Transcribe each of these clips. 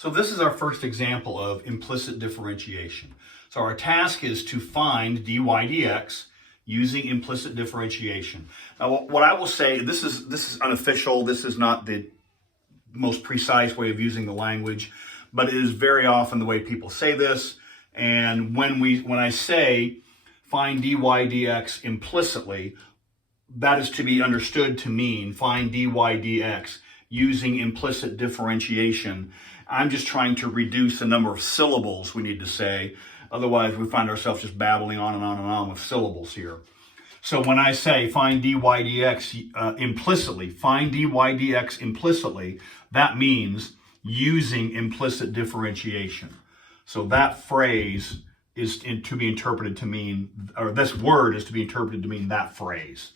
So this is our first example of implicit differentiation. So our task is to find dy dx using implicit differentiation. Now what I will say, this is unofficial, this is not the most precise way of using the language, but it is very often the way people say this. And when I say find dy dx implicitly, that is to be understood to mean find dy dx using implicit differentiation. I'm just trying to reduce the number of syllables we need to say. Otherwise, we find ourselves just babbling on and on and on with syllables here. So when I say find dy dx implicitly, find dy dx implicitly, that means using implicit differentiation. So that phrase is to be interpreted to mean, or this word is to be interpreted to mean that phrase.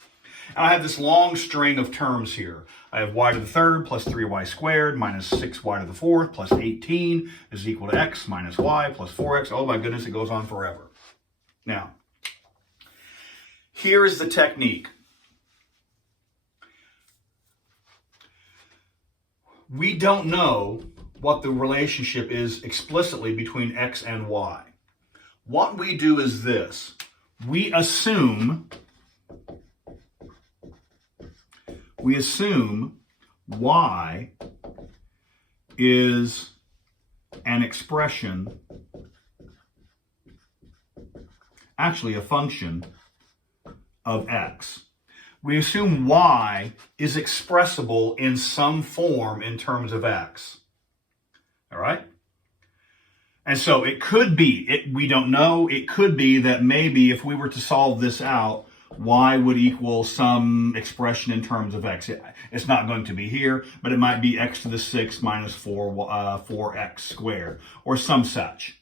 And I have this long string of terms here. I have y to the third plus 3y squared minus 6y to the fourth plus 18 is equal to x minus y plus 4x. Oh my goodness, it goes on forever. Now, here is the technique. We don't know what the relationship is explicitly between x and y. What we do is this. We assume y is an expression, actually a function of x. We assume y is expressible in some form in terms of x. All right? And so it could be, we don't know, it could be that maybe if we were to solve this out, y would equal some expression in terms of x. It's not going to be here, but it might be x to the 6 minus 4x squared, or some such.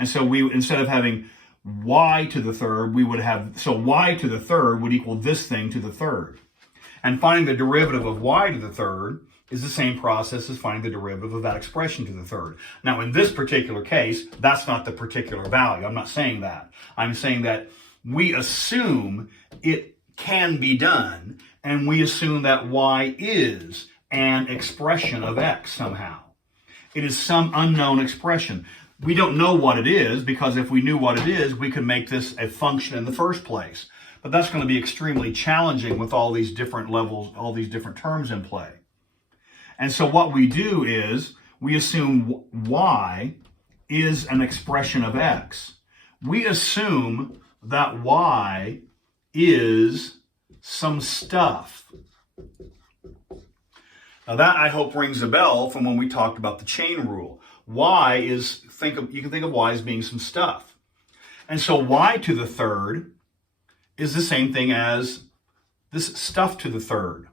And so we, instead of having y to the third, we would have, so y to the third would equal this thing to the third. And finding the derivative of y to the third is the same process as finding the derivative of that expression to the third. Now, in this particular case, that's not the particular value. I'm not saying that. I'm saying that we assume it can be done, and we assume that y is an expression of x somehow. It is some unknown expression. We don't know what it is, because if we knew what it is, we could make this a function in the first place. But that's going to be extremely challenging with all these different levels, all these different terms in play. And so what we do is we assume y is an expression of x. We assume that y is some stuff. Now that, I hope, rings a bell from when we talked about the chain rule. Y is, you can think of y as being some stuff. And so y to the third is the same thing as this stuff to the third.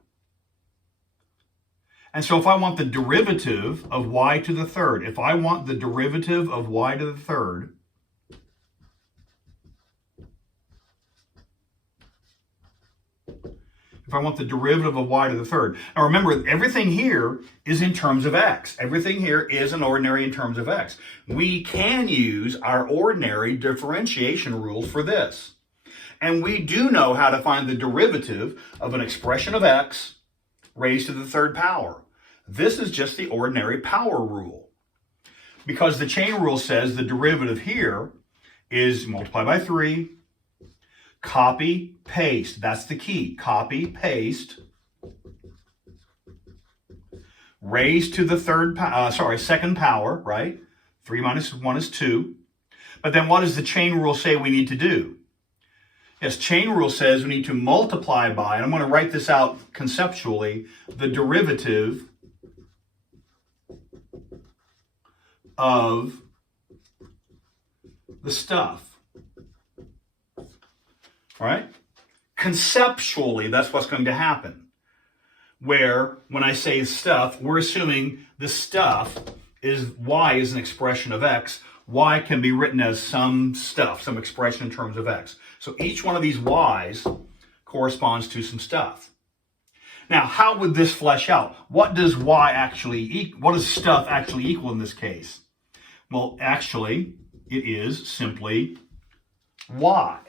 And so if I want the derivative of y to the third, if I want the derivative of y to the third, if I want the derivative of y to the third. Now remember, everything here is in terms of x. Everything here is an ordinary in terms of x. We can use our ordinary differentiation rules for this. And we do know how to find the derivative of an expression of x raised to the third power. This is just the ordinary power rule. Because the chain rule says the derivative here is multiply by 3, copy, paste. That's the key. Copy, paste, raised to the second power, right? 3 minus 1 is 2. But then what does the chain rule say we need to do? Yes, chain rule says we need to multiply by, and I'm going to write this out conceptually, the derivative of the stuff. All right? Conceptually, that's what's going to happen. Where, when I say stuff, we're assuming the stuff is y is an expression of x. Y can be written as some stuff, some expression in terms of x. So each one of these y's corresponds to some stuff. Now, how would this flesh out? What does what does stuff actually equal in this case? Well, actually, it is simply y.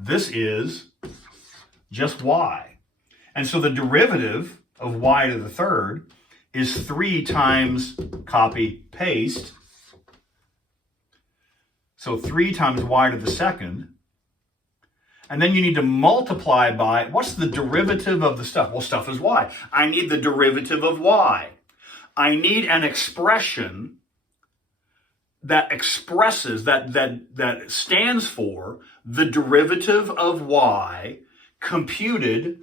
This is just y. And so the derivative of y to the third is 3 times copy paste. So 3 times y to the second. And then you need to multiply by, what's the derivative of the stuff? Well, stuff is y. I need the derivative of y. I need an expression that expresses, that stands for the derivative of y computed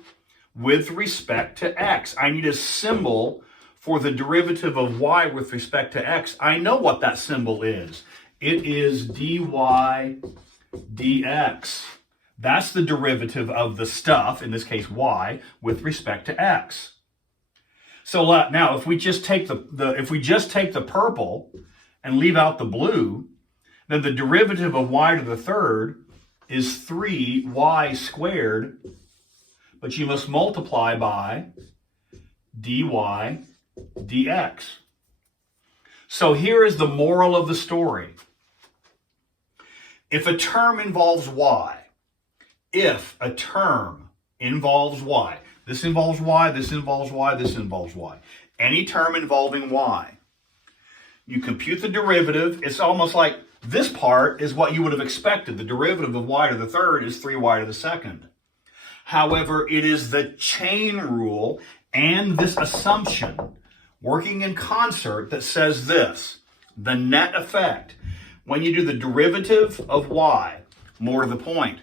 with respect to x. I need a symbol for the derivative of y with respect to x. I know what that symbol is. It is dy dx. That's the derivative of the stuff, in this case y, with respect to x. So now, if we just take the purple and leave out the blue, then the derivative of y to the third is 3y squared, but you must multiply by dy dx. So here is the moral of the story. If a term involves y, if a term involves y, this involves y, this involves y, this involves y, any term involving y, you compute the derivative. It's almost like this part is what you would have expected. The derivative of y to the third is 3y to the second. However, it is the chain rule and this assumption working in concert that says this, the net effect. When you do the derivative of y, more to the point,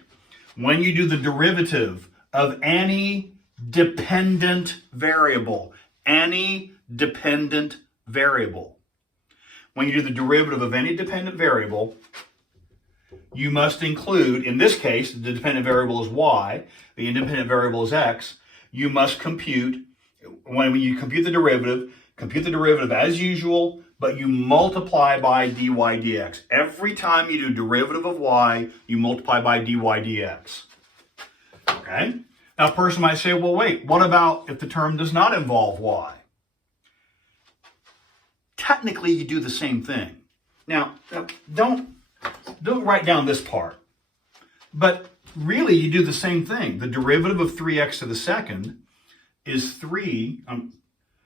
when you do the derivative of any dependent variable, when you do the derivative of any dependent variable, you must include, in this case, the dependent variable is y, the independent variable is x. You must compute, when you compute the derivative as usual, but you multiply by dy dx. Every time you do derivative of y, you multiply by dy dx. Okay? Now, a person might say, well, wait, what about if the term does not involve y? Technically, you do the same thing. Now don't write down this part. But really, you do the same thing. The derivative of 3x to the second is 3...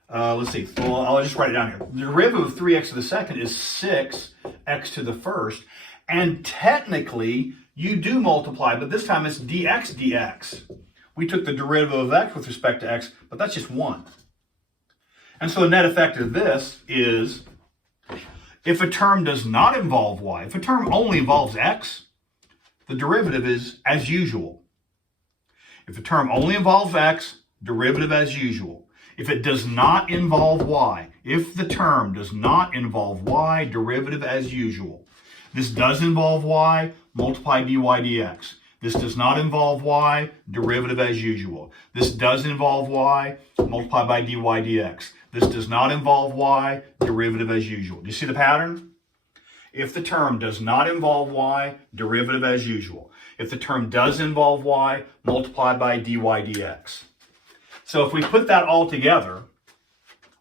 let's see. Well, I'll just write it down here. The derivative of 3x to the second is 6x to the first. And technically, you do multiply, but this time it's dx dx. We took the derivative of x with respect to x, but that's just 1. And so the net effect of this is, if a term does not involve y, if a term only involves x, the derivative is as usual. If a term only involves x, derivative as usual. If it does not involve y, if the term does not involve y, derivative as usual. This does involve y, multiply dy dx. This does not involve y, derivative as usual. This does involve y, multiply by dy dx. This does not involve y, derivative as usual. Do you see the pattern? If the term does not involve y, derivative as usual. If the term does involve y, multiply by dy dx. So if we put that all together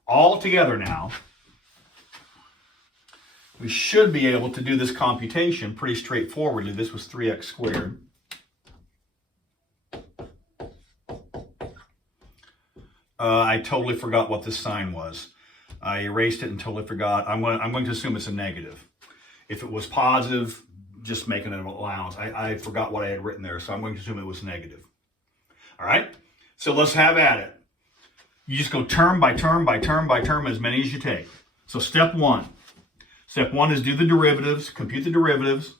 now, we should be able to do this computation pretty straightforwardly. This was 3x squared. I totally forgot what this sign was. I erased it and totally forgot. I'm going to assume it's a negative. If it was positive, just making an allowance. I forgot what I had written there, so I'm going to assume it was negative. All right? So let's have at it. You just go term by term by term by term, as many as you take. So step 1. Step 1 is do the derivatives, compute the derivatives.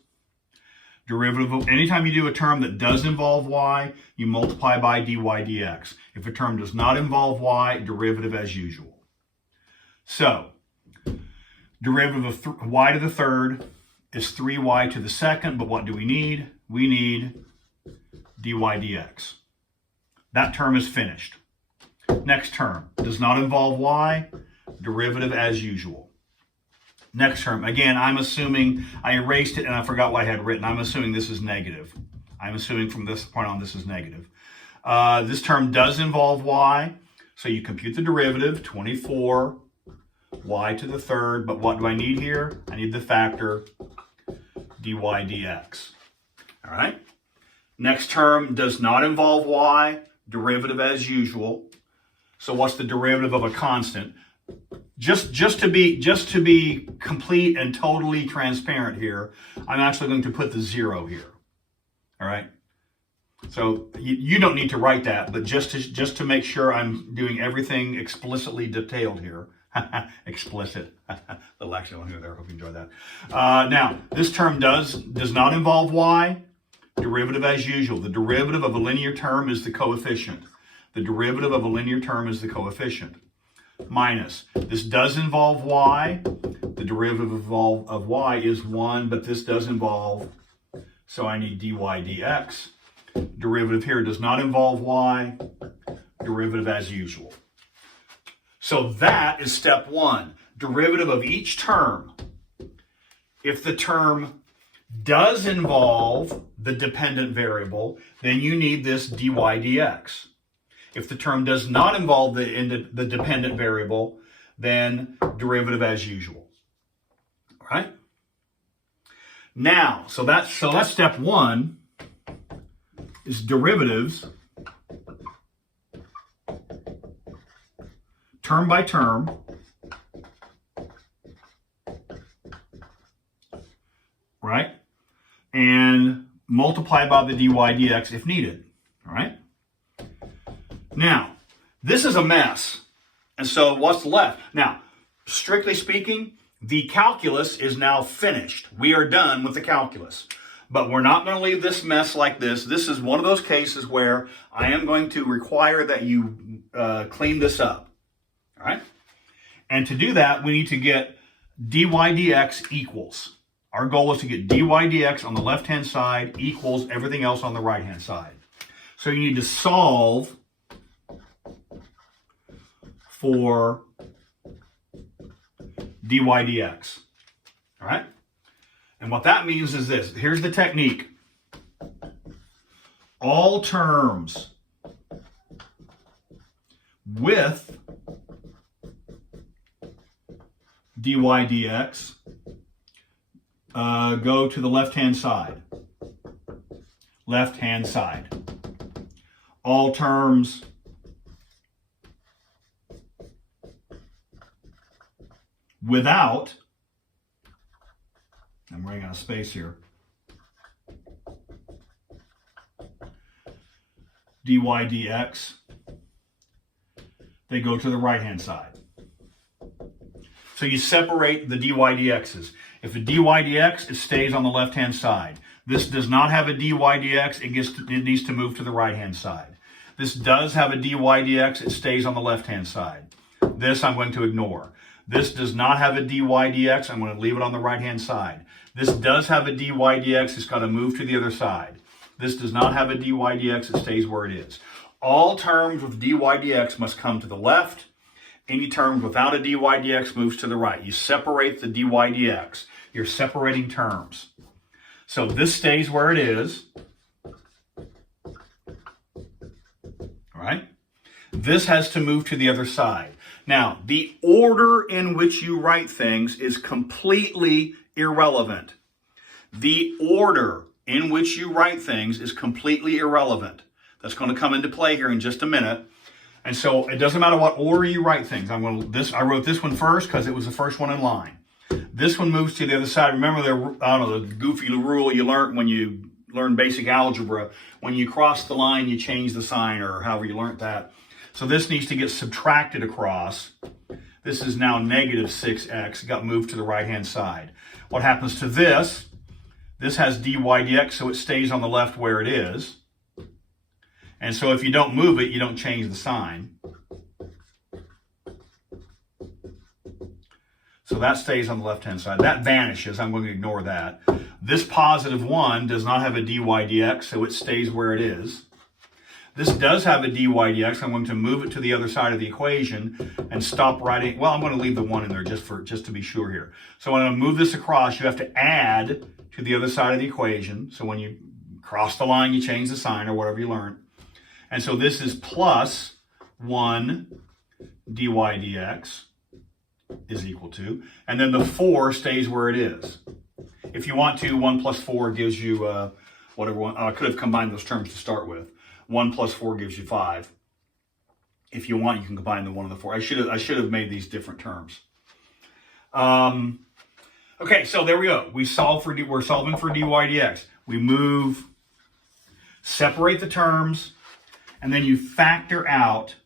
Derivative of, anytime you do a term that does involve y, you multiply by dy dx. If a term does not involve y, derivative as usual. So, derivative of y to the third is 3y to the second, but what do we need? We need dy dx. That term is finished. Next term does not involve y, derivative as usual. Next term, again, I'm assuming, I erased it and I forgot what I had written. I'm assuming this is negative. I'm assuming from this point on this is negative. This term does involve y, so you compute the derivative, 24 y to the third, but what do I need here? I need the factor dy dx. All right? Next term does not involve y, derivative as usual. So what's the derivative of a constant? just to be complete and totally transparent here, I'm actually going to put the 0 here. All right. So you don't need to write that, but just to make sure I'm doing everything explicitly detailed here. Explicit. Little action on here there. Hope you enjoy that. Now, this term does not involve y. Derivative as usual. The derivative of a linear term is the coefficient. The derivative of a linear term is the coefficient. Minus. This does involve y. The derivative of y is 1, but this does involve, so I need dy dx. Derivative here does not involve y. Derivative as usual. So that is step 1. Derivative of each term. If the term does involve the dependent variable, then you need this dy dx. If the term does not involve the dependent variable, then derivative as usual. All right? Now, so that's step 1 is derivatives term by term, right? And multiply by the dy dx if needed, all right? Now, this is a mess. And so what's left? Now, strictly speaking, the calculus is now finished. We are done with the calculus. But we're not going to leave this mess like this. This is one of those cases where I am going to require that you clean this up. All right? And to do that, we need to get dy dx equals. Our goal is to get dy dx on the left-hand side equals everything else on the right-hand side. So you need to solve for dy dx. All right? And what that means is this. Here's the technique. All terms with dy dx go to the left-hand side. Left-hand side. All terms without, I'm running out of space here, dy dx, they go to the right-hand side. So you separate the dy dx's. If a dy dx, it stays on the left-hand side. This does not have a dy dx, it needs to move to the right-hand side. This does have a dy dx, it stays on the left-hand side. This I'm going to ignore. This does not have a dy dx, I'm going to leave it on the right-hand side. This does have a dy dx, it's got to move to the other side. This does not have a dy dx, it stays where it is. All terms with dy dx must come to the left. Any terms without a dy dx moves to the right. You separate the dy dx. You're separating terms. So this stays where it is. All right? This has to move to the other side. Now, the order in which you write things is completely irrelevant. The order in which you write things is completely irrelevant. That's going to come into play here in just a minute. And so it doesn't matter what order you write things. I wrote this one first because it was the first one in line. This one moves to the other side. Remember the goofy rule you learned when you learn basic algebra. When you cross the line, you change the sign, or however you learned that. So this needs to get subtracted across. This is now negative 6x. It got moved to the right-hand side. What happens to this? This has dy dx, so it stays on the left where it is. And so if you don't move it, you don't change the sign. So that stays on the left-hand side. That vanishes. I'm going to ignore that. This positive 1 does not have a dy dx, so it stays where it is. This does have a dy dx. I'm going to move it to the other side of the equation and stop writing. Well, I'm going to leave the 1 in there just to be sure here. So when I move this across, you have to add to the other side of the equation. So when you cross the line, you change the sign or whatever you learned. And so this is plus 1 dy dx is equal to, and then the 4 stays where it is. If you want to, 1 plus 4 gives you whatever one. I could have combined those terms to start with. 1 plus 4 gives you 5. If you want, you can combine the 1 and the 4. I should have made these different terms. Okay, so there we go. We're solving for dy dx. We move, separate the terms, and then you factor out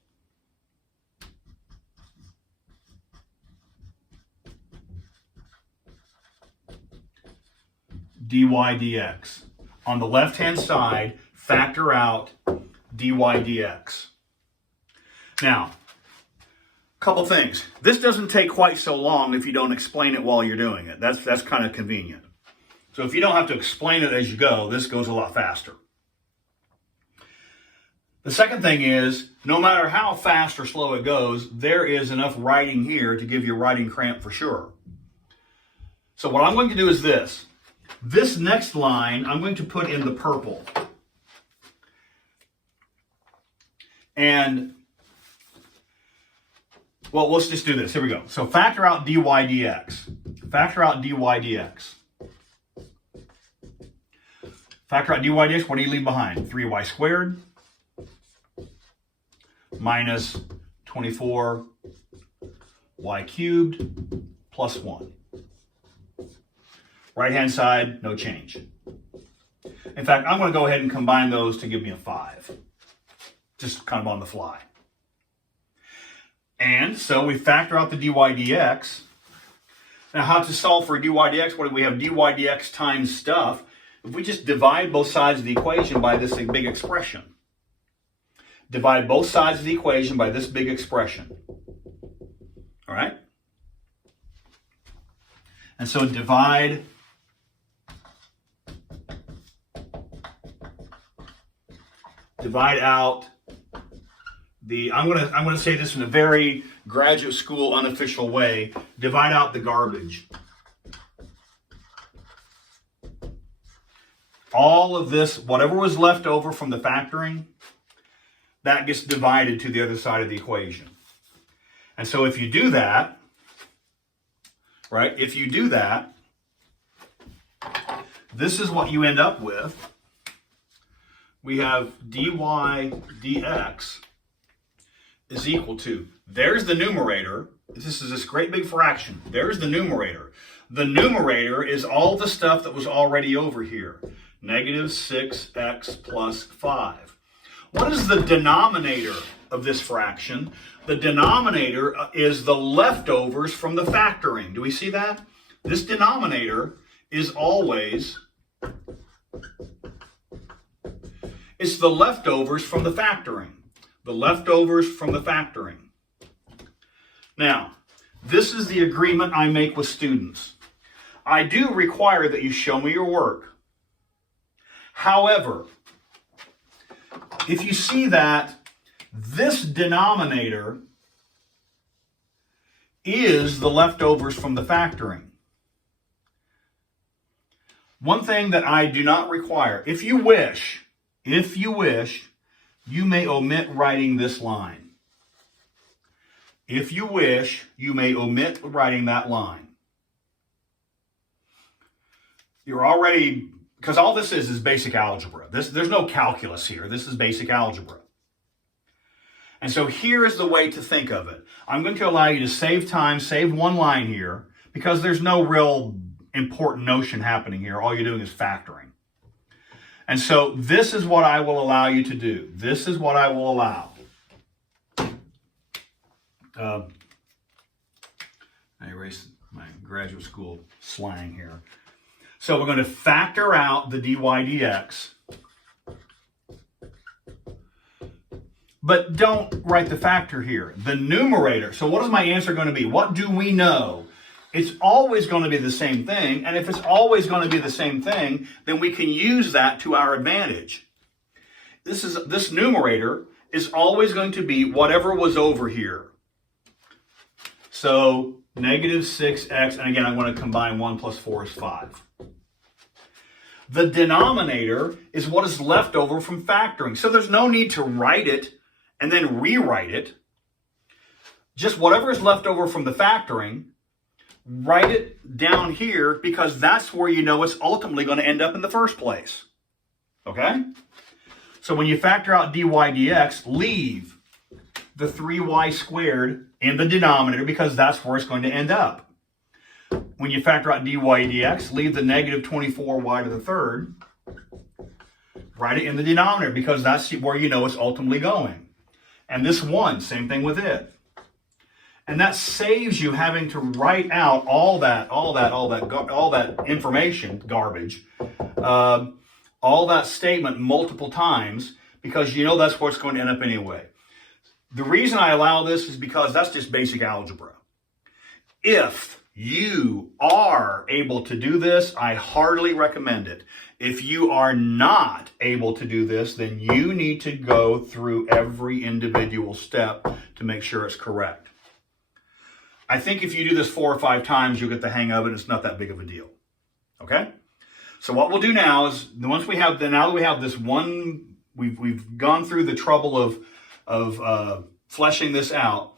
dy dx. On the left-hand side, factor out dy dx. Now, a couple things. This doesn't take quite so long if you don't explain it while you're doing it. That's kind of convenient. So if you don't have to explain it as you go, this goes a lot faster. The second thing is, no matter how fast or slow it goes, there is enough writing here to give you a writing cramp for sure. So what I'm going to do is this. This next line, I'm going to put in the purple. And, well, let's just do this. Here we go. So factor out dy dx. Factor out dy dx. Factor out dy dx. What do you leave behind? 3y squared minus 24y cubed plus 1. Right-hand side, no change. In fact, I'm going to go ahead and combine those to give me a 5. Just kind of on the fly. And so we factor out the dy dx. Now, how to solve for dy dx? What do we have? Dy dx times stuff. If we just divide both sides of the equation by this big expression. Divide both sides of the equation by this big expression. All right? And so divide out the, I'm gonna say this in a very graduate school unofficial way, divide out the garbage. All of this, whatever was left over from the factoring, that gets divided to the other side of the equation. And so if you do that, right, if you do that, this is what you end up with. We have dy dx is equal to, there's the numerator. This is this great big fraction. There's the numerator. The numerator is all the stuff that was already over here. Negative 6x plus 5. What is the denominator of this fraction? The denominator is the leftovers from the factoring. Do we see that? This denominator is always, it's the leftovers from the factoring. The leftovers from the factoring. Now, this is the agreement I make with students. I do require that you show me your work. However, if you see that this denominator is the leftovers from the factoring. One thing that I do not require, if you wish, you may omit writing this line. If you wish, you may omit writing that line. You're already, because all this is basic algebra. There's no calculus here. This is basic algebra. And so here is the way to think of it. I'm going to allow you to save time, save one line here, because there's no real important notion happening here. All you're doing is factoring. And so this is what I will allow you to do. This is what I will allow. I erased my graduate school slang here. So we're going to factor out the dy dx. But don't write the factor here. The numerator. So what is my answer going to be? What do we know? It's always going to be the same thing. And if it's always going to be the same thing, then we can use that to our advantage. This numerator is always going to be whatever was over here. So negative 6x, and again, I'm going to combine 1 plus 4 is 5. The denominator is what is left over from factoring. So there's no need to write it and then rewrite it. Just whatever is left over from the factoring, write it down here because that's where you know it's ultimately going to end up in the first place. Okay? So when you factor out dy dx, leave the 3y squared in the denominator because that's where it's going to end up. When you factor out dy dx, leave the negative 24y to the third. Write it in the denominator because that's where you know it's ultimately going. And this 1, same thing with it. And that saves you having to write out all that information, garbage, all that statement multiple times because you know that's where it's going to end up anyway. The reason I allow this is because that's just basic algebra. If you are able to do this, I heartily recommend it. If you are not able to do this, then you need to go through every individual step to make sure it's correct. I think if you do this 4 or 5 times, you'll get the hang of it. It's not that big of a deal. Okay? So what we'll do now is, now that we have this one, we've gone through the trouble of fleshing this out.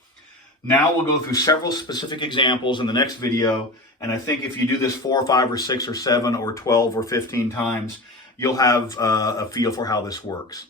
Now we'll go through several specific examples in the next video. And I think if you do this 4 or 5 or 6 or 7 or 12 or 15 times, you'll have a feel for how this works.